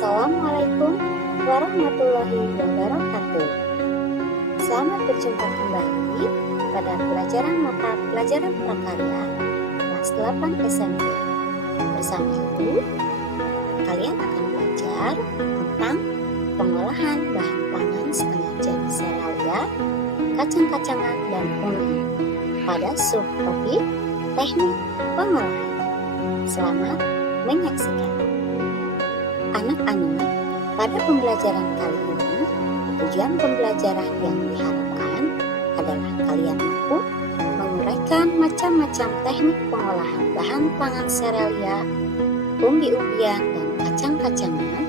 Assalamualaikum warahmatullahi wabarakatuh. Selamat berjumpa kembali pada pelajaran mata pelajaran prakarya kelas 8 SMP. Bersama Ibu, kalian akan belajar tentang pengolahan bahan pangan setengah jadi serealia, kacang-kacangan, dan umbi pada subtopik teknik pengolahan. Selamat menyaksikan. Anak-anak, pada pembelajaran kali ini, tujuan pembelajaran yang diharapkan adalah kalian mampu menguraikan macam-macam teknik pengolahan bahan pangan serealia, umbi-umbian, dan kacang-kacangan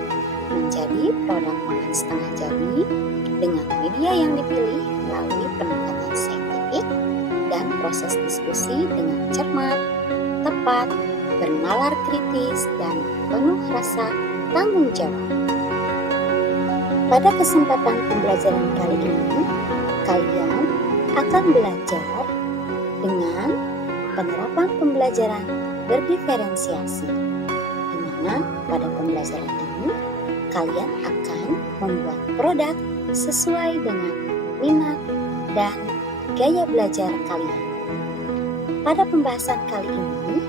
menjadi produk pangan setengah jadi dengan media yang dipilih melalui pendekatan saintifik dan proses diskusi dengan cermat, tepat, bernalar kritis, dan penuh rasa tanggung jawab. Pada kesempatan pembelajaran kali ini, kalian akan belajar dengan penerapan pembelajaran berdiferensiasi, di mana pada pembelajaran ini kalian akan membuat produk sesuai dengan minat dan gaya belajar kalian. Pada pembahasan kali ini,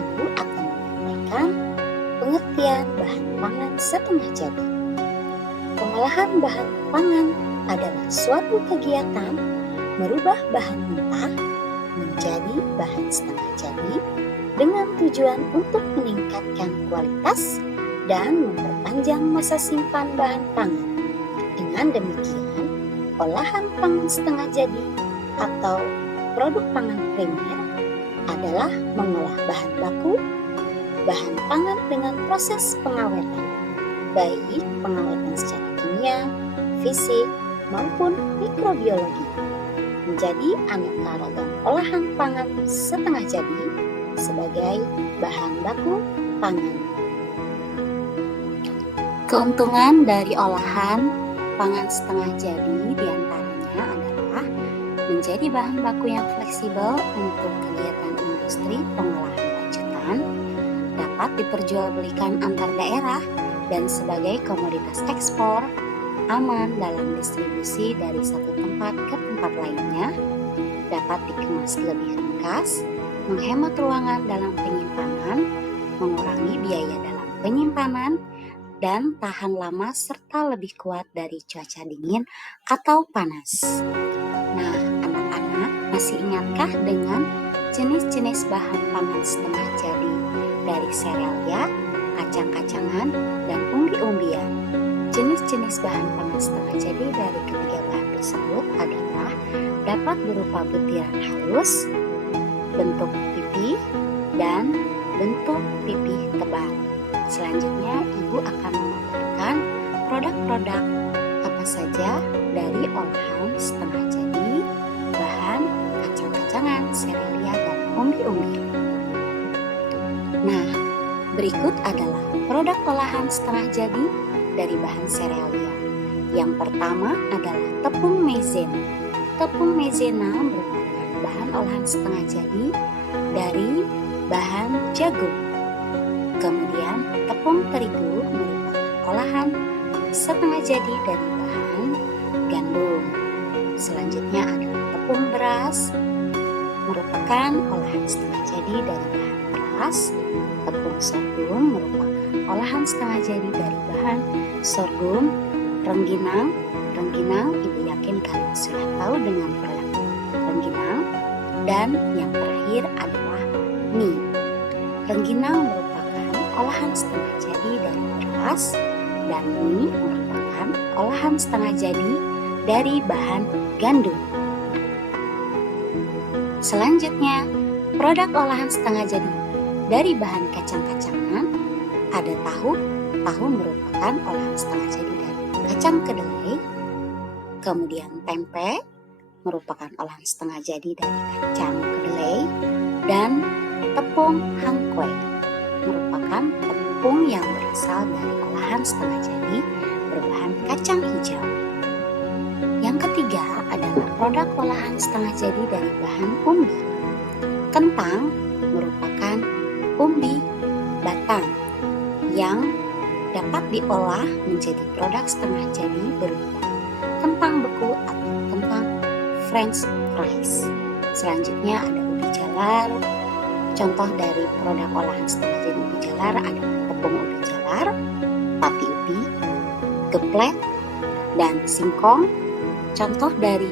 Ibu akan menyampaikan pengertian bahan pangan setengah jadi. Pengolahan bahan pangan adalah suatu kegiatan merubah bahan mentah menjadi bahan setengah jadi dengan tujuan untuk meningkatkan kualitas dan memperpanjang masa simpan bahan pangan. Dengan demikian, olahan pangan setengah jadi atau produk pangan primer adalah mengolah bahan baku bahan pangan dengan proses pengawetan, baik pengawetan secara kimia, fisik, maupun mikrobiologi, menjadi aneka ragam olahan pangan setengah jadi sebagai bahan baku pangan. Keuntungan dari olahan pangan setengah jadi diantaranya adalah menjadi bahan baku yang fleksibel untuk kegiatan industri pengolahan lanjutan, dapat diperjualbelikan antar daerah dan sebagai komoditas ekspor, aman dalam distribusi dari satu tempat ke tempat lainnya, dapat dikemas lebih ringkas, menghemat ruangan dalam penyimpanan, mengurangi biaya dalam penyimpanan, dan tahan lama serta lebih kuat dari cuaca dingin atau panas. Nah, anak-anak masih ingatkah dengan jenis-jenis bahan pangan setengah jadi dari serealia, kacang-kacangan, dan umbi-umbian? Jenis-jenis bahan pangan setengah jadi dari ketiga bahan tersebut adalah dapat berupa butiran halus, bentuk pipih, dan bentuk pipih tebal. Selanjutnya, Ibu akan memaparkan produk-produk apa saja dari olahan setengah jadi bahan kacang-kacangan, serealia, dan umbi-umbian. Nah, berikut adalah produk olahan setengah jadi dari bahan serealia. Yang pertama adalah tepung maizena. Tepung maizena merupakan bahan olahan setengah jadi dari bahan jagung. Kemudian tepung terigu merupakan olahan setengah jadi dari bahan gandum. Selanjutnya adalah tepung beras merupakan olahan setengah jadi dari bahan beras. Tepung sorghum merupakan olahan setengah jadi dari bahan sorghum. Rengginang Ibu yakin kalian sudah tahu dengan produk rengginang. Dan yang terakhir adalah mie. Rengginang merupakan olahan setengah jadi dari beras, dan mie merupakan olahan setengah jadi dari bahan gandum. Selanjutnya, produk olahan setengah jadi dari bahan kacang-kacangan ada tahu. Tahu merupakan olahan setengah jadi dari kacang kedelai. Kemudian tempe merupakan olahan setengah jadi dari kacang kedelai, dan tepung hangkwe merupakan tepung yang berasal dari olahan setengah jadi berbahan kacang hijau. Yang ketiga adalah produk olahan setengah jadi dari bahan umbi. Kentang merupakan umbi batang yang dapat diolah menjadi produk setengah jadi berupa kentang beku atau kentang French fries. Selanjutnya ada ubi jalar. Contoh dari produk olahan setengah jadi ubi jalar adalah tepung ubi jalar, pati ubi, geplek, dan singkong. Contoh dari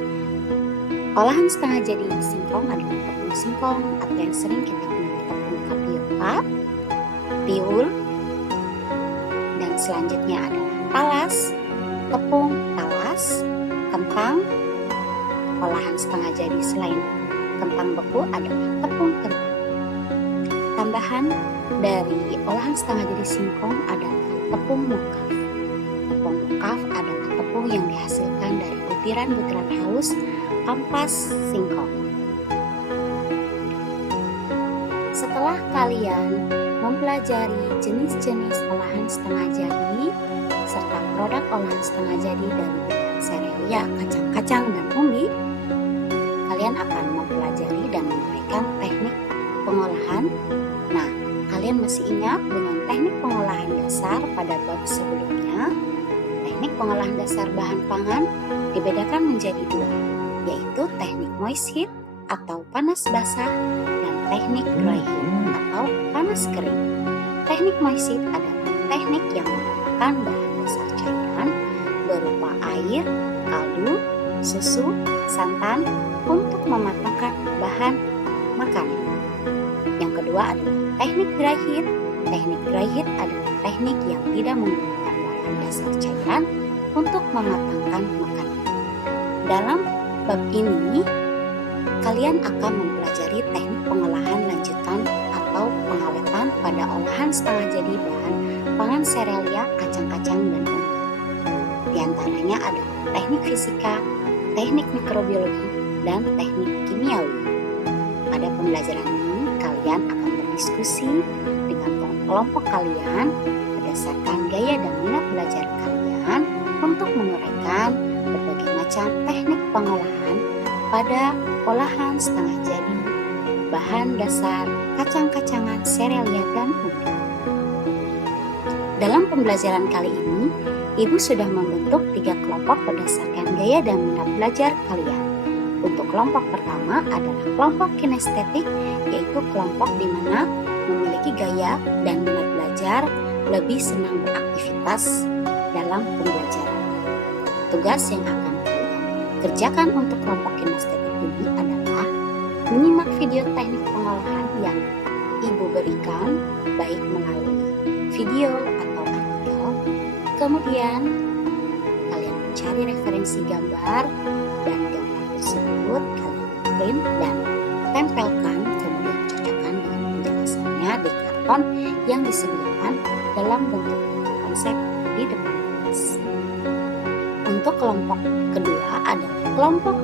olahan setengah jadi singkong adalah tepung singkong atau yang sering kita kenal tepung tapioka, tiwul, dan selanjutnya adalah talas, tepung talas, kentang. Olahan setengah jadi selain kentang beku adalah tepung kentang. Tambahan dari olahan setengah jadi singkong adalah tepung mokaf. Tepung mokaf adalah tepung yang dihasilkan dari butiran-butiran halus ampas singkong. Setelah kalian mempelajari jenis-jenis olahan setengah jadi serta produk olahan setengah jadi dari bahan serealia, kacang-kacang, dan umbi, kalian akan mempelajari dan menunaikan teknik pengolahan. Nah, kalian masih ingat dengan teknik pengolahan dasar pada bab sebelumnya? Teknik pengolahan dasar bahan pangan dibedakan menjadi dua, yaitu teknik moist heat atau panas basah dan teknik dry heat atau panas kering. Teknik moist heat adalah teknik yang menggunakan bahan dasar cairan berupa air, kaldu, susu, santan untuk mematangkan bahan makanan. Yang kedua adalah teknik dry heat. Teknik dry heat adalah teknik yang tidak menggunakan bahan dasar cairan untuk mematangkan makanan. Dalam bab ini, kalian akan mempelajari teknik pengolahan lanjutan atau pengawetan pada olahan setengah jadi bahan pangan serealia, kacang-kacang, dan umbi. Di antaranya adalah teknik fisika, teknik mikrobiologi, dan teknik kimiawi. Pada pembelajaran ini, kalian akan berdiskusi dengan kelompok kalian berdasarkan gaya dan minat belajar kalian untuk menguraikan berbagai macam teknik pengolahan pada olahan setengah jadi bahan dasar kacang-kacangan, serealia, dan umbi. Dalam pembelajaran kali ini, Ibu sudah membentuk 3 kelompok berdasarkan gaya dan minat belajar kalian. Untuk kelompok pertama adalah kelompok kinestetik, yaitu kelompok di mana memiliki gaya dan minat belajar lebih senang beraktivitas dalam pembelajaran. Tugas yang akan kalian kerjakan untuk kelompok kinestetik ini adalah menyimak video teknik pengolahan yang Ibu berikan, baik melalui video atau artikel. Kemudian kalian mencari referensi gambar dan gambar tersebut kalian print dan tempelkan, kemudian cocokkan dengan penjelasannya di karton yang disediakan dalam bentuk konsep di depan kelas. Untuk kelompok kedua adalah kelompok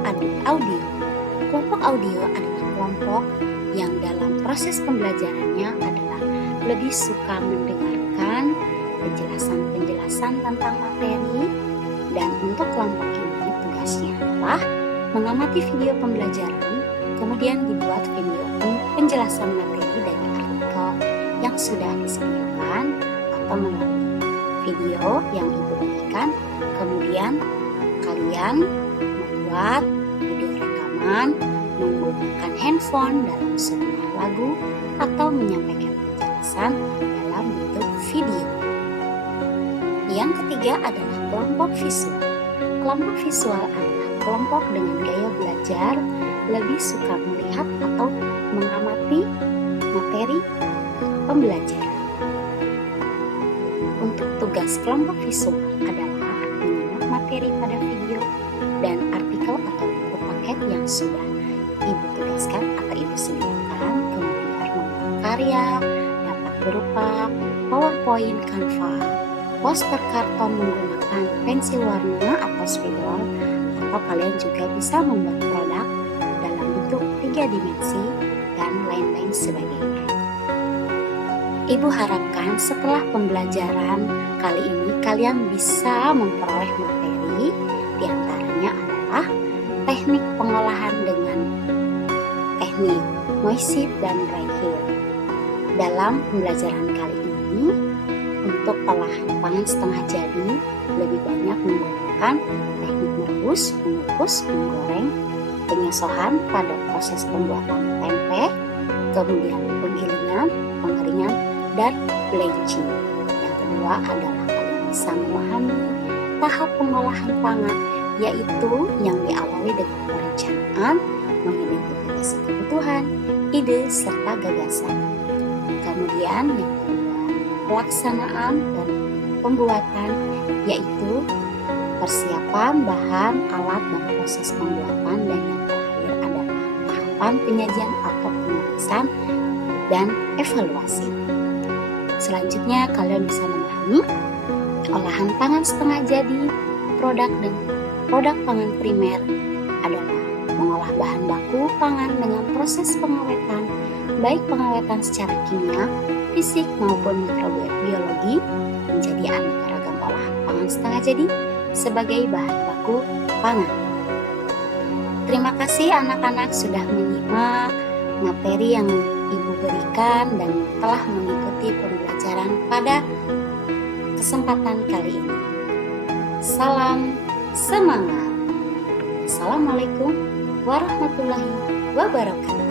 audio. Kelompok audio adalah kelompok yang dalam proses pembelajarannya adalah lebih suka mendengarkan penjelasan tentang materi, dan untuk kelompok ini tugasnya adalah mengamati video pembelajaran, kemudian dibuat video penjelasan materi dari artikel yang sudah disediakan atau melalui video yang Ibu berikan. Kemudian kalian membuat video rekaman menggunakan handphone dalam sebuah lagu atau menyampaikan penjelasan dalam bentuk video. Yang ketiga adalah kelompok visual. Kelompok visual adalah kelompok dengan gaya belajar lebih suka melihat atau mengamati materi pembelajaran. Untuk tugas kelompok visual adalah menyimak materi pada video dan artikel atau buku paket yang sudah Ibu tugaskan atau Ibu sediakan, kemudian membuat karya dapat berupa PowerPoint, Canva, poster karton menggunakan pensil warna atau spidol, atau kalian juga bisa membuat produk dalam bentuk 3 dimensi dan lain-lain sebagainya. Ibu harapkan setelah pembelajaran kali ini kalian bisa memperoleh materi, diantaranya adalah teknik pengolahan dengan teknik moist heat dan dry heat. Dalam pembelajaran kali ini, untuk olahan pangan pangan setengah jadi lebih banyak menggunakan teknik merebus, mengukus, menggoreng, penyesohan pada proses pembuatan tempe, kemudian penggilingan, pengeringan, dan blanching. Yang kedua adalah kalian bisa memahami tahap pengolahan pangan, yaitu yang diawali dengan perencanaan, mengidentifikasi kebutuhan, ide, serta gagasan. Kemudian yang kedua, pelaksanaan dan pembuatan, yaitu persiapan bahan, alat, dan proses pembuatan. Dan yang terakhir adalah tahapan penyajian atau pengemasan dan evaluasi. Selanjutnya kalian bisa memahami olahan pangan setengah jadi, produk dan produk pangan primer adalah mengolah bahan baku pangan dengan proses pengawetan, baik pengawetan secara kimia, fisik maupun mikrobiologi, menjadi aneka ragam olahan pangan setengah jadi sebagai bahan baku pangan. Terima kasih anak-anak sudah menyimak materi yang Ibu berikan dan telah mengikuti pembelajaran pada kesempatan kali ini. Salam semangat. Assalamualaikum warahmatullahi wabarakatuh.